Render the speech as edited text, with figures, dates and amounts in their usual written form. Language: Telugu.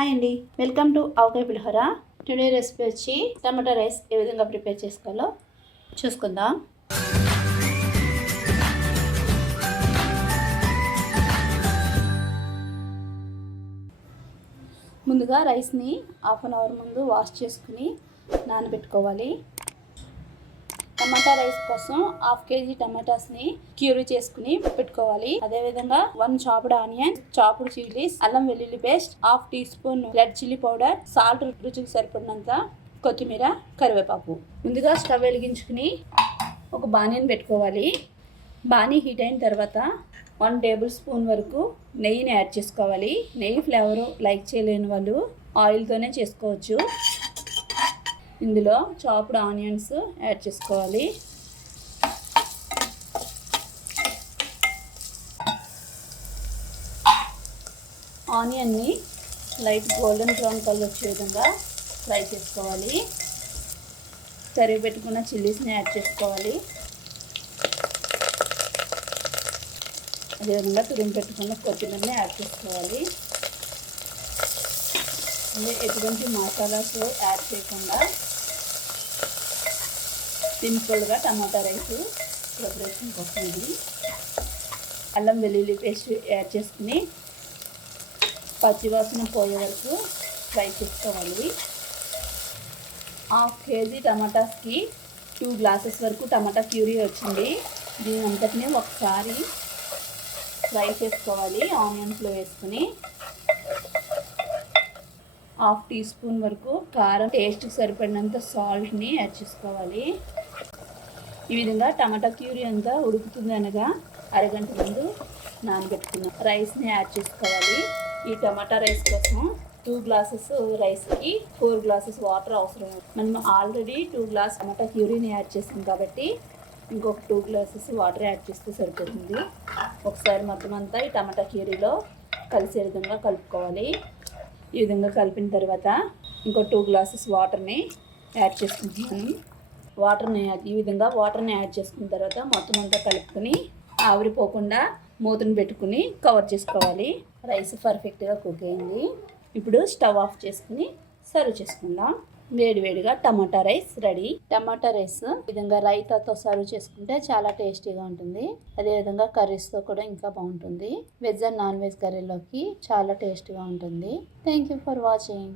హాయ్ అండి, welcome to avakaya pulihora. Today recipe వచ్చి టమాటా రైస్ ఏ విధంగా ప్రిపేర్ చేసుకోవాలో చూసుకుందాం. ముందుగా రైస్ని హాఫ్ అన్ అవర్ ముందు వాష్ చేసుకుని నానబెట్టుకోవాలి. టమాటా రైస్ కోసం హాఫ్ కేజీ టమాటాస్ని క్యూరీ చేసుకుని పెట్టుకోవాలి. అదేవిధంగా 1 చాప్డ్ ఆనియన్, చాప్డ్ చిల్లీస్, అల్లం వెల్లుల్లి paste, half teaspoon red chilli powder, salt రుచికి సరిపడినంత, కొత్తిమీర, కరివేపాకు. ముందుగా స్టవ్ వెలిగించుకుని ఒక బాణీని పెట్టుకోవాలి. బాణీ హీట్ అయిన తర్వాత 1 టేబుల్ స్పూన్ వరకు నెయ్యిని యాడ్ చేసుకోవాలి. నెయ్యి ఫ్లేవరు లైక్ చేయలేని వాళ్ళు ఆయిల్తోనే చేసుకోవచ్చు. ఇందులో చాప్డ్ ఆనియన్స్ యాడ్ చేసుకోవాలి. ఆనియన్ని లైట్ గోల్డెన్ బ్రౌన్ కలర్ వచ్చే విధంగా ఫ్రై చేసుకోవాలి. తరిగి పెట్టుకున్న చిల్లీస్ని యాడ్ చేసుకోవాలి. అదేవిధంగా తురిమి పెట్టుకున్న కొత్తిమీరని యాడ్ చేసుకోవాలి. ఎటువంటి మసాలాస్ యాడ్ చేయకుండా సింపుల్గా టమాటా రైస్ ప్రిపరేషన్ కోసం ఇది. అల్లం వెల్లుల్లి పేస్ట్ యాడ్ చేసుకుని పచ్చివాసన పోయే వరకు ఫ్రై చేసుకోవాలి. హాఫ్ కేజీ టమాటాస్కి 2 గ్లాసెస్ వరకు టమాటా ప్యూరీ వచ్చింది. దీని అంతటినీ ఒకసారి ఫ్రై చేసుకోవాలి. ఆనియన్స్లో వేసుకుని హాఫ్ టీ స్పూన్ వరకు కారం, టేస్ట్కి సరిపడినంత సాల్ట్ని యాడ్ చేసుకోవాలి. ఈ విధంగా టమాటా ప్యూరీ అంతా ఉడుకుతుంది అనగా అరగంట ముందు నానబెట్టుకున్న రైస్ని యాడ్ చేసుకోవాలి. ఈ టమాటా రైస్ కోసం 2 గ్లాసెస్ రైస్కి 4 గ్లాసెస్ వాటర్ అవసరం. మనం ఆల్రెడీ 2 గ్లాస్ టమాటా ప్యూరీని యాడ్ చేస్తాం కాబట్టి ఇంకొక 2 గ్లాసెస్ వాటర్ యాడ్ చేస్తే సరిపోతుంది. ఒకసారి మొత్తం అంతా ఈ టమాటా ప్యూరీలో కలిసే విధంగా కలుపుకోవాలి. ఈ విధంగా కలిపిన తర్వాత ఇంకో 2 గ్లాసెస్ వాటర్ని యాడ్ చేసుకుంటున్నాను. ఈ విధంగా వాటర్ని యాడ్ చేసుకున్న తర్వాత మొత్తం అంతా కలుపుకొని ఆవిరిపోకుండా మూతను పెట్టుకుని కవర్ చేసుకోవాలి. రైస్ పర్ఫెక్ట్గా కుక్ అయింది. ఇప్పుడు స్టవ్ ఆఫ్ చేసుకుని సర్వ్ చేసుకుందాం. వేడివేడిగా టమాటా రైస్ రెడీ. టమాటా రైస్ ఈ విధంగా రైతాతో సర్వ్ చేసుకుంటే చాలా టేస్టీగా ఉంటుంది. అదేవిధంగా కర్రీస్తో కూడా ఇంకా బాగుంటుంది. వెజ్ అండ్ నాన్ వెజ్ కర్రీలోకి చాలా టేస్టీగా ఉంటుంది. Thank you for watching.